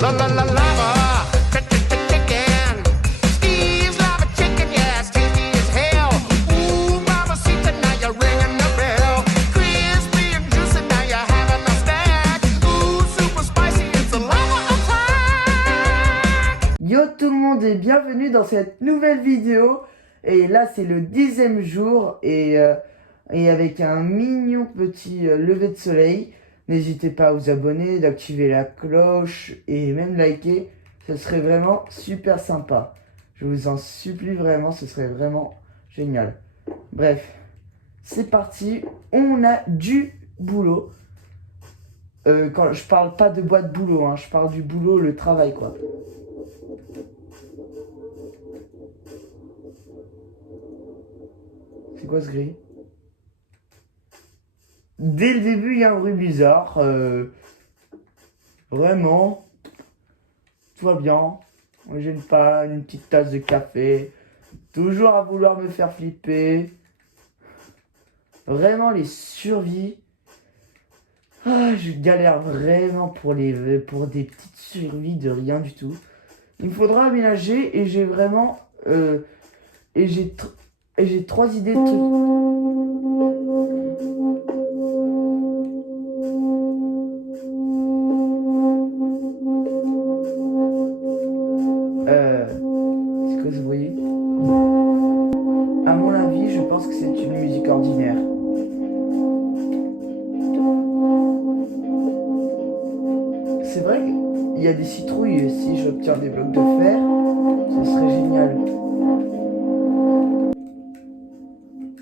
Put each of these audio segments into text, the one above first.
La la la lava, chicken. Steve's lava chicken, yeah, it's tasty as hell. Ooh, mamacita, now you're ringing the bell. Crispy and juicy, now you're having a snack. Ooh, super spicy, it's a lava attack. Yo tout le monde et bienvenue dans cette nouvelle vidéo. Et là c'est le 10e jour et avec un mignon petit lever de soleil. N'hésitez pas à vous abonner, d'activer la cloche et même liker. Ce serait vraiment super sympa. Je vous en supplie vraiment, ce serait vraiment génial. Bref, c'est parti. On a du boulot. Quand je parle pas de boîte boulot, hein, je parle du boulot, le travail quoi. C'est quoi ce gris? Dès le début, il y a un bruit bizarre. Vraiment, tout va bien. On ne gêne pas, une petite tasse de café. Toujours à vouloir me faire flipper. Vraiment, les survies. Ah, je galère vraiment pour des petites survies de rien du tout. Il me faudra aménager et j'ai vraiment... et j'ai 3 idées de trucs. C'est quoi ce bruit? À mon avis, je pense que c'est une musique ordinaire. C'est vrai qu'il y a des citrouilles et si j'obtiens des blocs de fer, ce serait génial.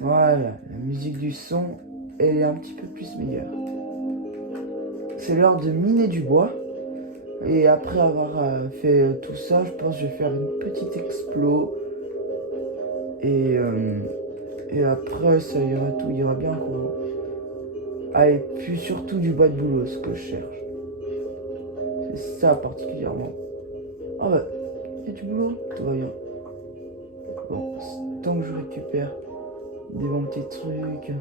Voilà, la musique du son, elle est un petit peu plus meilleure. C'est l'heure de miner du bois. Et après avoir fait tout ça, je pense que je vais faire une petite explo. Et après, ça ira, tout ira bien quoi. Ah, et puis surtout du bois de boulot, ce que je cherche. C'est ça particulièrement. Ah bah, il y a du boulot, tout va bien. Bon, tant que je récupère des bons petits trucs.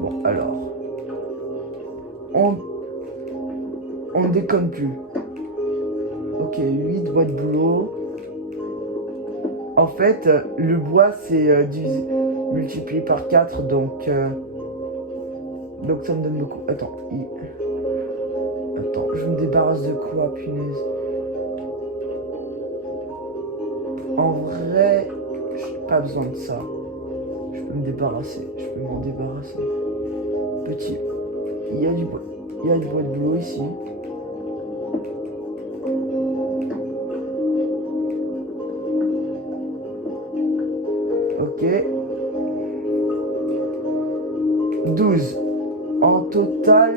Bon, alors, on déconne plus. Ok, 8 bois de boulot. En fait, le bois c'est multiplié par 4, donc ça me donne beaucoup. Attends, je me débarrasse de quoi, punaise? En vrai, j'ai pas besoin de ça. Je peux me débarrasser, je peux m'en débarrasser. Petit, il y a du bois de boulot ici. Ok. 12. En total,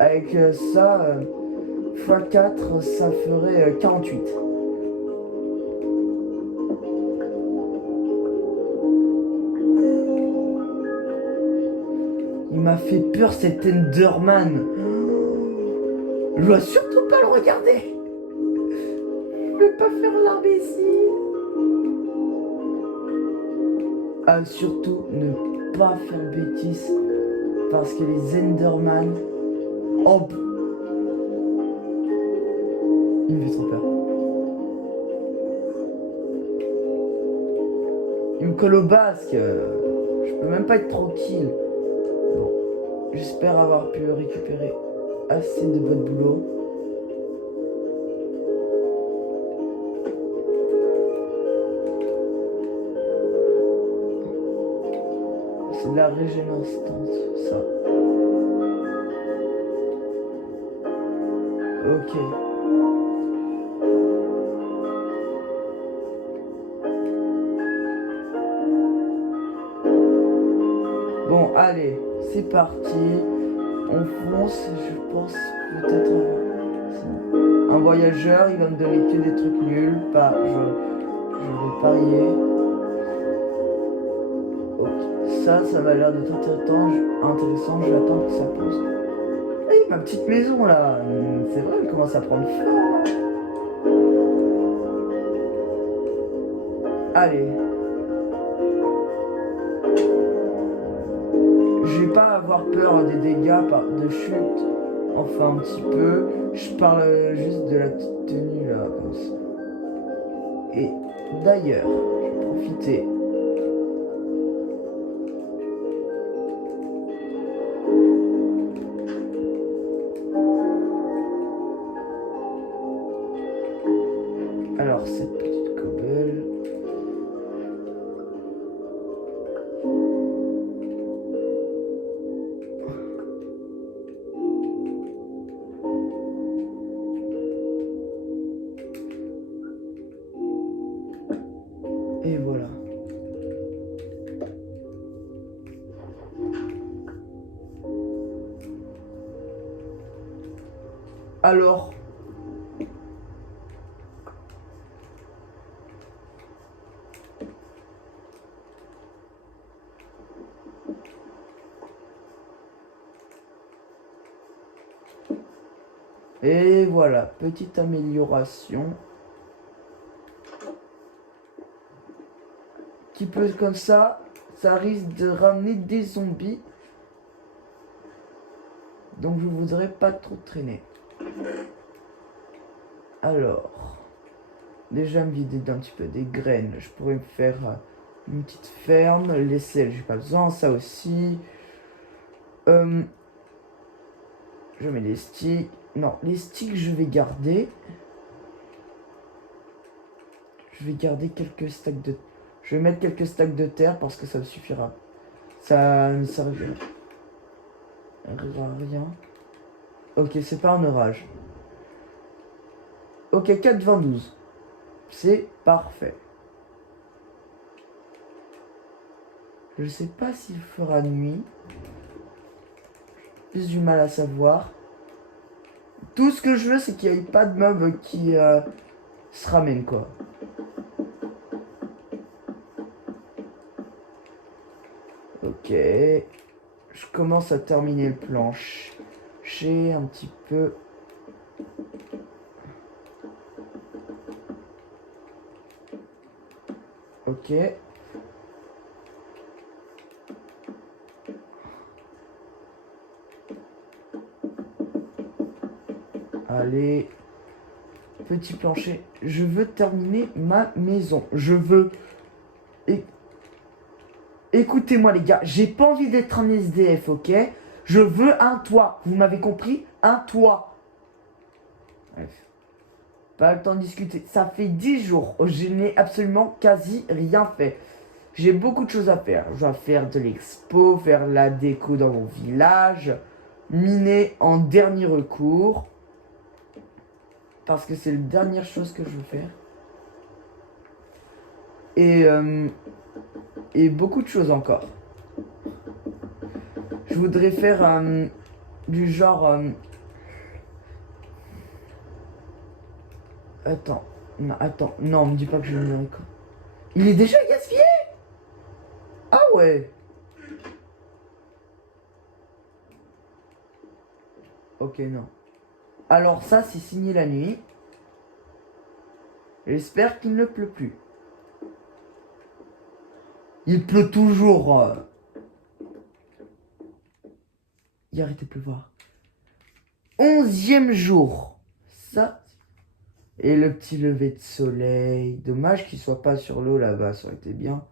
avec ça, x4, ça ferait 48. Il m'a fait peur cet Enderman. Je dois surtout pas le regarder. Je vais pas faire l'imbécile. Ah, surtout ne pas faire bêtise. Parce que les Enderman... Oh, il me fait trop peur. Il me colle au basque. Je peux même pas être tranquille. Bon, j'espère avoir pu récupérer assez de bois de boulot. C'est de la régénérescence, ça. Ok. Bon, allez, c'est parti. On fonce, je pense peut-être un voyageur, il va me donner que des trucs nuls. Pas, je vais parier. Ok, ça m'a l'air d'être intéressant. Je vais attendre que ça pose. Hey, ma petite maison là, c'est vrai, elle commence à prendre forme. Allez. je vais pas avoir peur des dégâts de chute. Enfin, un petit peu. Je parle juste de la petite tenue là, comme ça. Et d'ailleurs, je vais profiter. Alors, cette petite cobble. Et voilà. Alors, et voilà, petite amélioration. Petit peu comme ça risque de ramener des zombies. Donc je voudrais pas trop traîner. Alors, déjà me vider d'un petit peu des graines. Je pourrais me faire une petite ferme. Les sels, j'ai pas besoin. Ça aussi. Je mets les sticks. Non, les sticks, je vais garder. Je vais garder quelques stacks de... Je vais mettre quelques stacks de terre parce que ça me suffira. Ça ne servira à rien. Ok, c'est pas un orage. Ok, 4,22. C'est parfait. Je sais pas s'il fera nuit. J'ai du mal à savoir. Tout ce que je veux, c'est qu'il n'y ait pas de mobs qui se ramènent, quoi. Ok. Je commence à terminer le plancher un petit peu. Ok. Allez. Petit plancher. Je veux terminer ma maison. Je veux... Écoutez-moi les gars, j'ai pas envie d'être un SDF, ok? Je veux un toit. Vous m'avez compris? Un toit. Bref. Pas le temps de discuter. Ça fait 10 jours. Je n'ai absolument quasi rien fait. J'ai beaucoup de choses à faire. Je dois faire de l'expo, faire la déco dans mon village, miner en dernier recours. Parce que c'est la dernière chose que je veux faire. Et beaucoup de choses encore. Je voudrais faire du genre... Attends, non, me dis pas que je vais me quoi. Il est déjà gaspillé? Ah ouais. Ok, non. Alors ça, c'est signé la nuit. J'espère qu'il ne pleut plus. Il pleut toujours. Il arrête de pleuvoir. 11e jour. Ça. Et le petit lever de soleil. Dommage qu'il soit pas sur l'eau là-bas. Ça aurait été bien.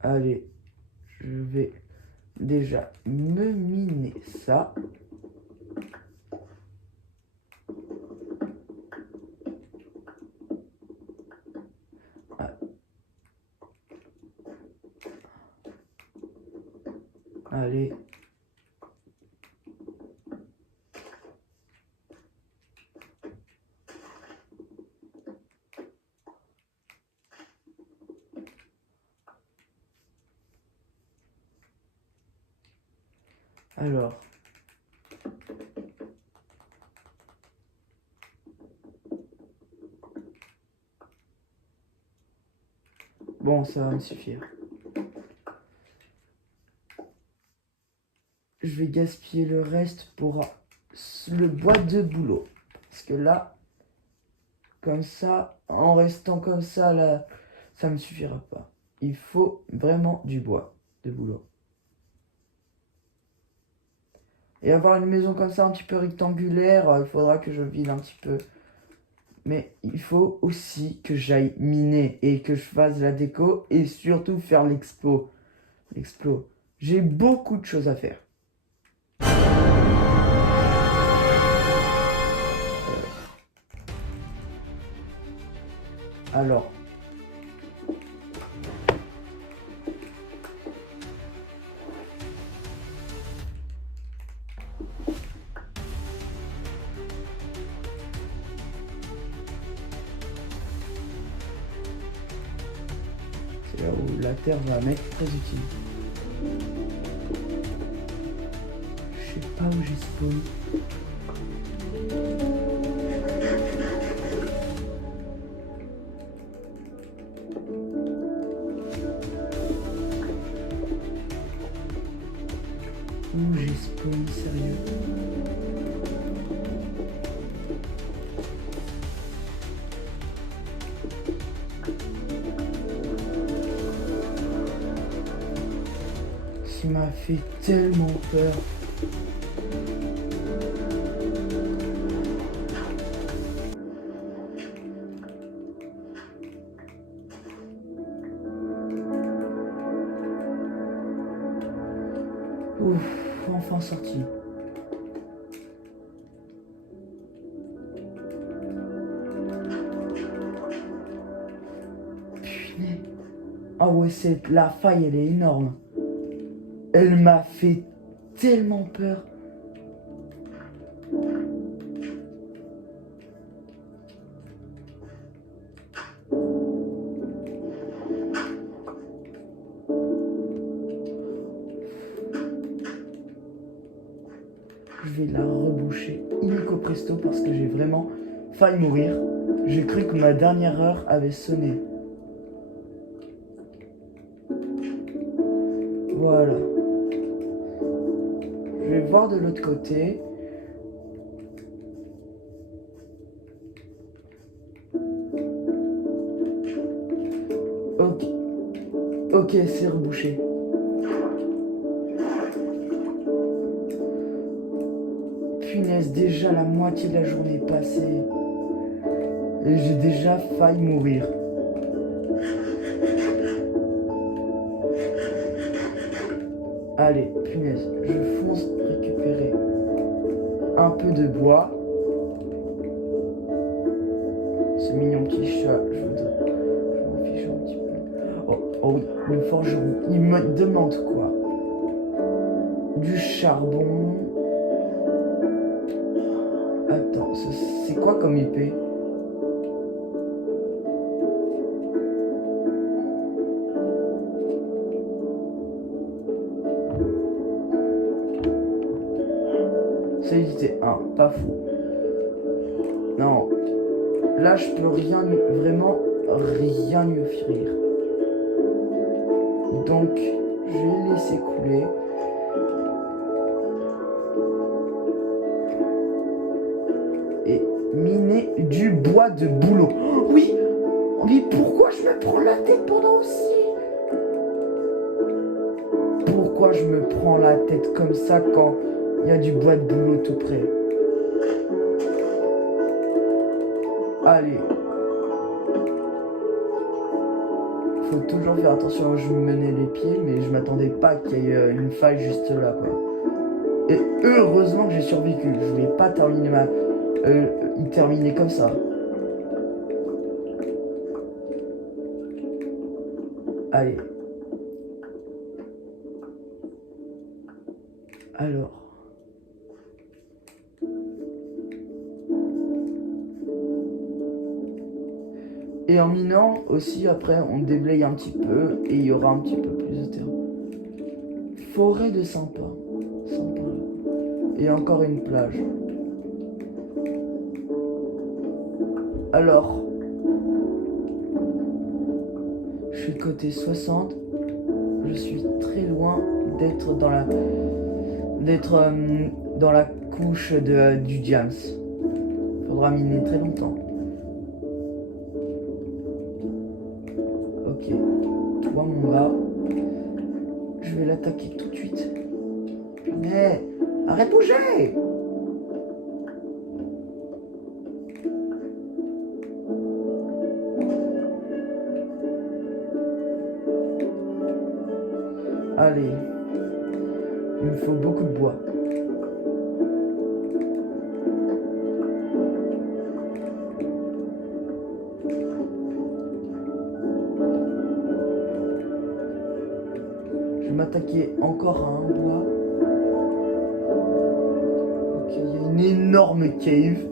Allez. Je vais déjà me miner ça. Allez. Alors. Bon, ça va me suffire. Je vais gaspiller le reste pour le bois de boulot. Parce que là, comme ça, en restant comme ça, là, ça me suffira pas. Il faut vraiment du bois. de boulot. Et avoir une maison comme ça, un petit peu rectangulaire, il faudra que je vide un petit peu. Mais il faut aussi que j'aille miner et que je fasse la déco et surtout faire l'expo. L'explo. J'ai beaucoup de choses à faire. Alors. C'est là où la terre va m'être très utile. Je sais pas où j'ai spawn. Où j'ai spawn, sérieux. Ça m'a fait tellement peur. Ouf, enfin sorti. Punaise. Ah ouais, la faille, elle est énorme. Elle m'a fait tellement peur. Je vais la reboucher illico presto parce que j'ai vraiment failli mourir. J'ai cru que ma dernière heure avait sonné. Voilà. Je vais voir de l'autre côté. Ok. Ok, c'est rebouché. Punaise, déjà la moitié de la journée est passée. Et j'ai déjà failli mourir. Allez, punaise, je fonce récupérer un peu de bois. Ce mignon petit chat, je m'en fiche un petit peu. Oh oui, le forgeron, il me demande quoi? Du charbon. Attends, c'est quoi comme épée? Solidité 1, pas fou. Non, là je peux vraiment rien lui offrir. Donc, je vais laisser couler. Et miner du bois de boulot. Oh, oui, mais pourquoi je me prends la tête pendant aussi? Pourquoi je me prends la tête comme ça quand il y a du bois de boulot tout près? Allez. Faut toujours faire attention où je me menais les pieds, mais je m'attendais pas qu'il y ait une faille juste là, quoi. Et heureusement que j'ai survécu. Je voulais pas terminer terminer comme ça. Allez. Alors. Et en minant aussi, après, on déblaye un petit peu et il y aura un petit peu plus de terrain. Forêt de sympa. Sympa. Et encore une plage. Alors, je suis côté 60. Je suis très loin d'être dans la couche du diams. Faudra miner très longtemps. Ok, toi mon gars, Je vais l'attaquer tout de suite. Mais arrête de bouger! Allez, il me faut beaucoup de bois. Je vais m'attaquer encore à un bois. Ok, il y a une énorme cave.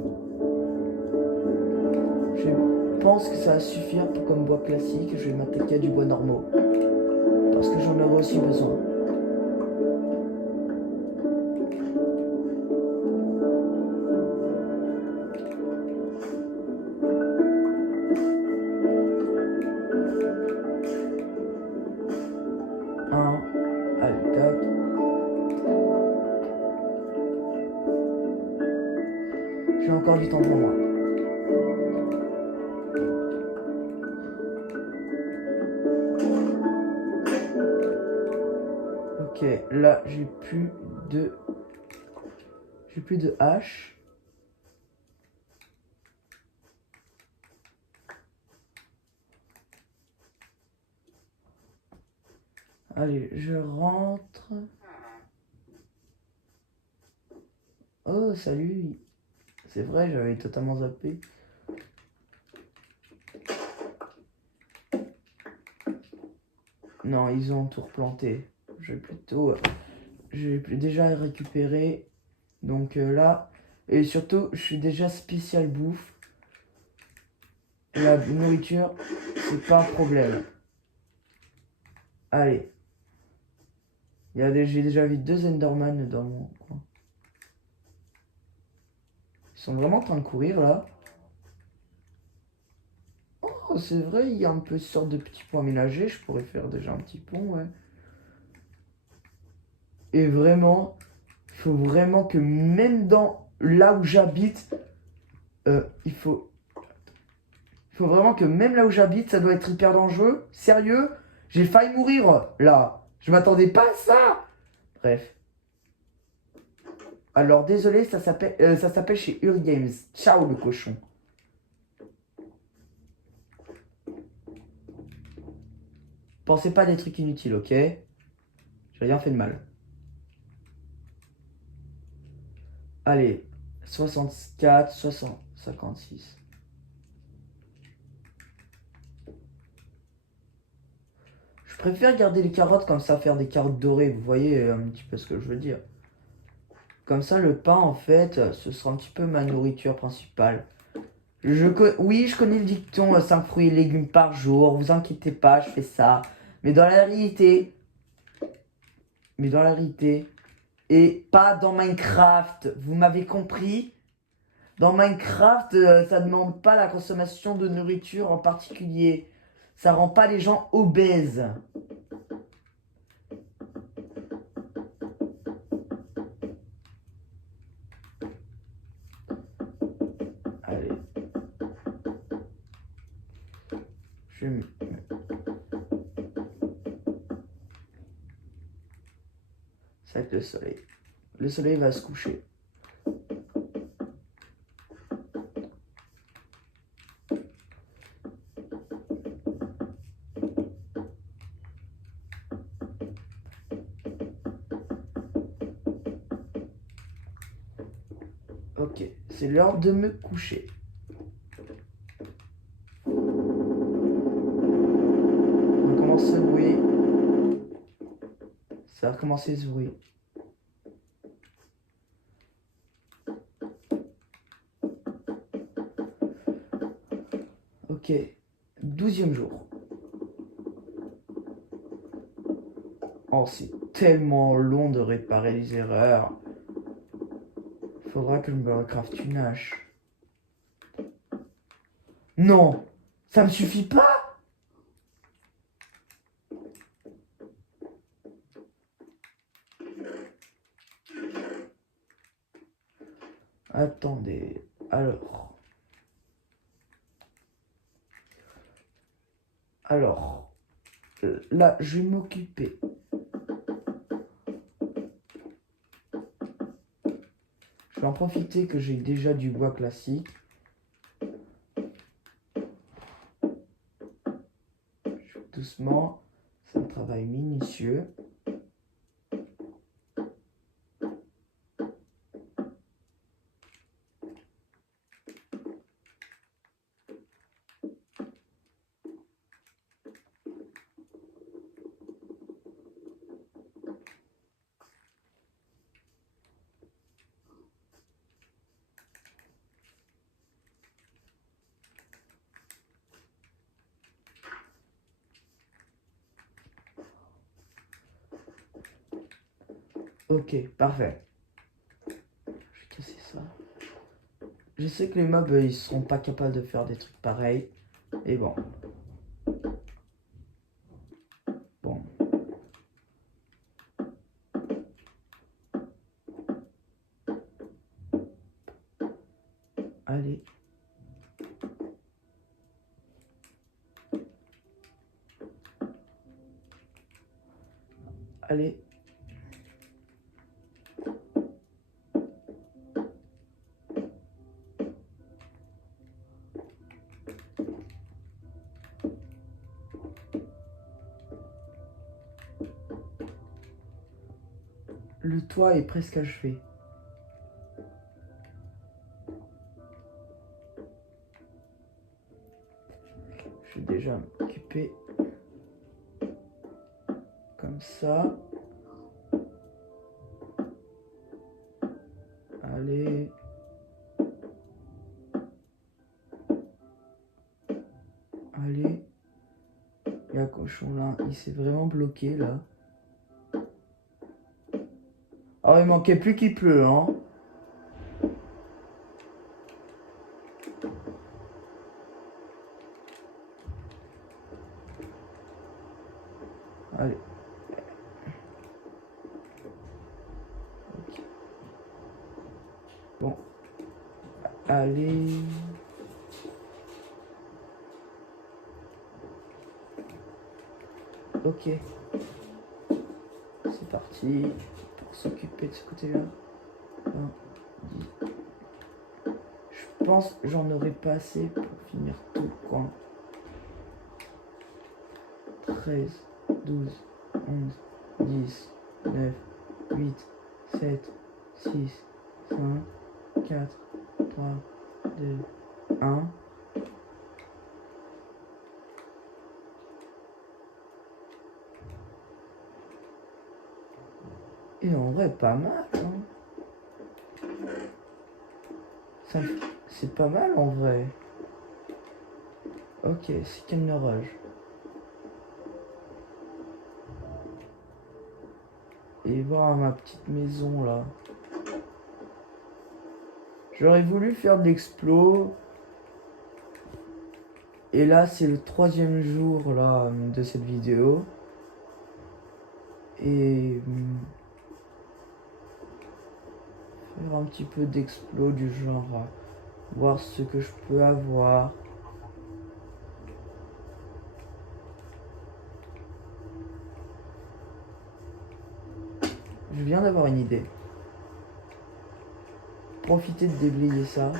Je pense que ça va suffire pour comme bois classique. Je vais m'attaquer à du bois normal. Parce que j'en aurai aussi besoin. Allez, tac. J'ai encore du temps pour moi. Ok, là j'ai plus de hache. Allez, je rentre. Oh, salut. C'est vrai, j'avais totalement zappé. Non, ils ont tout replanté. J'ai déjà récupéré. Donc là, et surtout, je suis déjà spécial bouffe. La nourriture, c'est pas un problème. Allez. J'ai déjà vu 2 Enderman dans mon coin. Ils sont vraiment en train de courir là. Oh, c'est vrai, il y a un peu une sorte de petit pont aménagé. Je pourrais faire déjà un petit pont, ouais. Et vraiment, il faut vraiment que même dans là où j'habite, il faut vraiment que même là où j'habite, ça doit être hyper dangereux. Sérieux? J'ai failli mourir là. Je m'attendais pas à ça. Bref. Alors désolé, ça s'appelle chez Uri Games. Ciao le cochon. Pensez pas à des trucs inutiles, ok? J'ai rien fait de mal. Allez, 64, 56. Je préfère garder les carottes comme ça, faire des carottes dorées. Vous voyez un petit peu ce que je veux dire. Comme ça, le pain, en fait, ce sera un petit peu ma nourriture principale. Oui, je connais le dicton 5 fruits et légumes par jour. Vous inquiétez pas, je fais ça. Mais dans la réalité, et pas dans Minecraft. Vous m'avez compris? Dans Minecraft, ça demande pas la consommation de nourriture en particulier. Ça rend pas les gens obèses. Allez. Ça va être le soleil. Le soleil va se coucher. Ok, c'est l'heure de me coucher. On commence ce bruit. Ça va recommencer ce bruit. Ok, 12e jour. Oh, c'est tellement long de réparer les erreurs. Faudra que je me craft une hache. Non, ça me suffit pas. Attendez, alors, là, je vais m'occuper vais en profiter que j'ai déjà du bois classique. Doucement, c'est un travail minutieux. Ok, parfait. Je vais casser ça. Je sais que les mobs, ils seront pas capables de faire des trucs pareils. Et bon. Bon. Allez. Allez. Le toit est presque achevé. Je vais déjà m'occuper comme ça. Allez. Allez. Il y a un cochon là. Il s'est vraiment bloqué là. Oh, il manquait plus qu'il pleut, hein. Allez. Ok. Bon. Allez. Ok. C'est parti pour s'occuper de ce côté-là. 10. Je pense que j'en aurai pas assez pour finir tout le coin. 13, 12, 11, 10, 9, 8, 7, 6, 5, 4, 3, 2, 1. Et en vrai, pas mal, hein. C'est pas mal en vrai. Ok, c'est Kennerage. Et voir ma petite maison là. J'aurais voulu faire de l'explo. Et là, c'est le 3e jour là de cette vidéo. Et faire un petit peu d'explo du genre voir ce que je peux avoir. Je viens d'avoir une idée. Profiter de déblayer ça.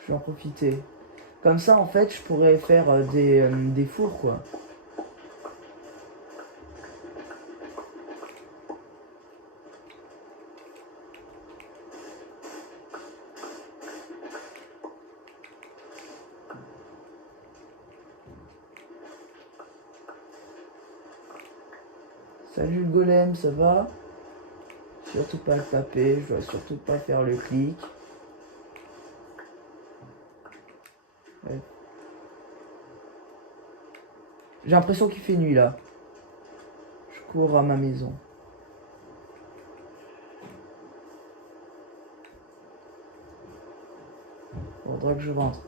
Je vais en profiter. Comme ça, en fait, je pourrais faire des fours, quoi. Salut le golem, ça va? Surtout pas le taper, je dois surtout pas faire le clic. Ouais. J'ai l'impression qu'il fait nuit là. Je cours à ma maison. Faudra que je rentre.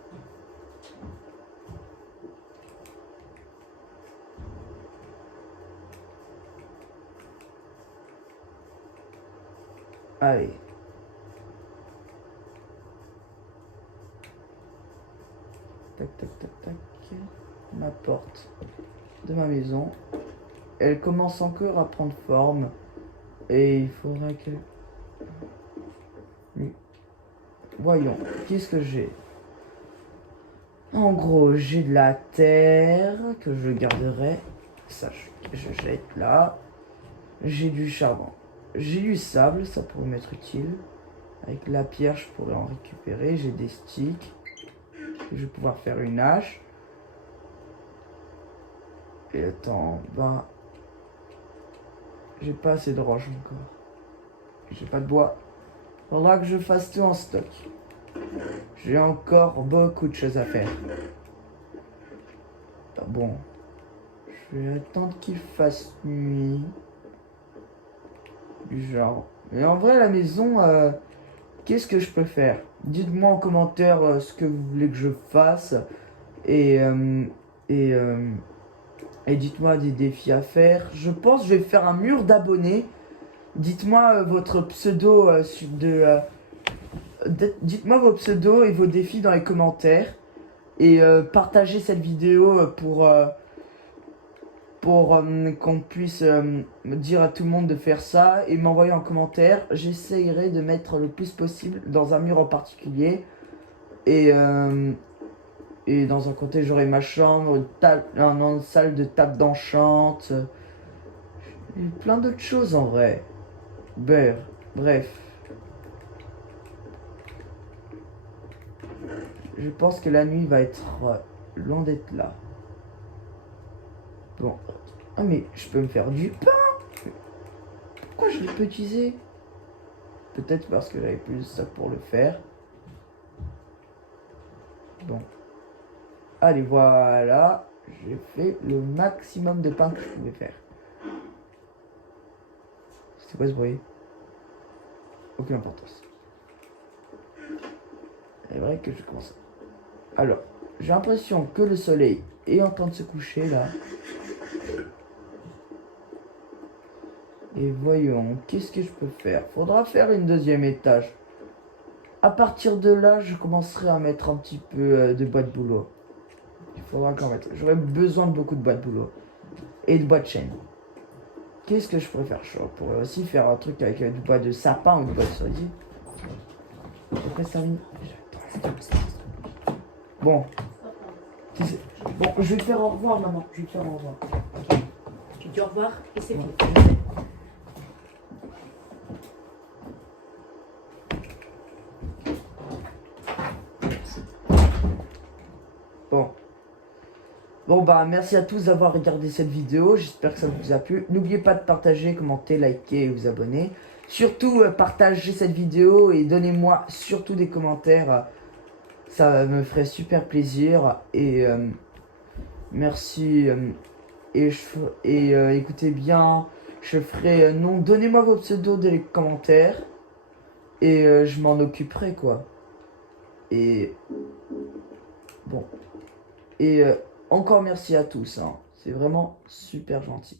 Allez. Tac, tac, tac, tac. Ma porte de ma maison. elle commence encore à prendre forme. Et il faudra que... Voyons, qu'est-ce que j'ai? En gros, j'ai de la terre que je garderai. Ça, je jette là. J'ai du charbon. J'ai du sable, ça pourrait m'être utile. Avec la pierre, je pourrais en récupérer. J'ai des sticks. Je vais pouvoir faire une hache. Et attends, ben... J'ai pas assez de roches encore. J'ai pas de bois. Faudra que je fasse tout en stock. J'ai encore beaucoup de choses à faire. Ah bon. Je vais attendre qu'il fasse nuit. Du genre. Mais en vrai, la maison, qu'est-ce que je peux faire? Dites-moi en commentaire ce que vous voulez que je fasse. Et, et, euh, et dites-moi des défis à faire. Je pense que je vais faire un mur d'abonnés. Dites-moi votre pseudo dites-moi vos pseudos et vos défis dans les commentaires. Et partagez cette vidéo pour qu'on puisse dire à tout le monde de faire ça. Et m'envoyer en commentaire. J'essayerai de mettre le plus possible dans un mur en particulier. Et dans un côté, j'aurai ma chambre, une salle de table d'enchante. Et plein d'autres choses en vrai. Bref. Je pense que la nuit va être loin d'être là. Bon. Ah mais je peux me faire du pain. Pourquoi je l'ai pas utilisé? Peut-être parce que j'avais plus de ça pour le faire. Bon. Allez, voilà. J'ai fait le maximum de pain que je pouvais faire. C'est quoi ce bruit? Aucune importance. C'est vrai que je commence. Alors, j'ai l'impression que le soleil est en train de se coucher là. Et voyons, qu'est-ce que je peux faire? Faudra faire une deuxième étage. À partir de là, je commencerai à mettre un petit peu de bois de boulot. Il faudra qu'en mettre. J'aurai besoin de beaucoup de bois de boulot. Et de bois de chêne. Qu'est-ce que je pourrais faire? Je pourrais aussi faire un truc avec du bois de sapin ou du bois de cerisier. Après ça, bon. Bon, je vais faire au revoir, maman. Je vais faire au revoir. Tu dis au revoir et c'est Bon, tout. Bon bah merci à tous d'avoir regardé cette vidéo, j'espère que ça vous a plu. N'oubliez pas de partager, commenter, liker et vous abonner. Surtout partagez cette vidéo et donnez-moi surtout des commentaires, ça me ferait super plaisir. Et merci écoutez bien, je ferai donnez-moi vos pseudos dans les commentaires et je m'en occuperai quoi. Et bon. Et encore merci à tous, hein. C'est vraiment super gentil.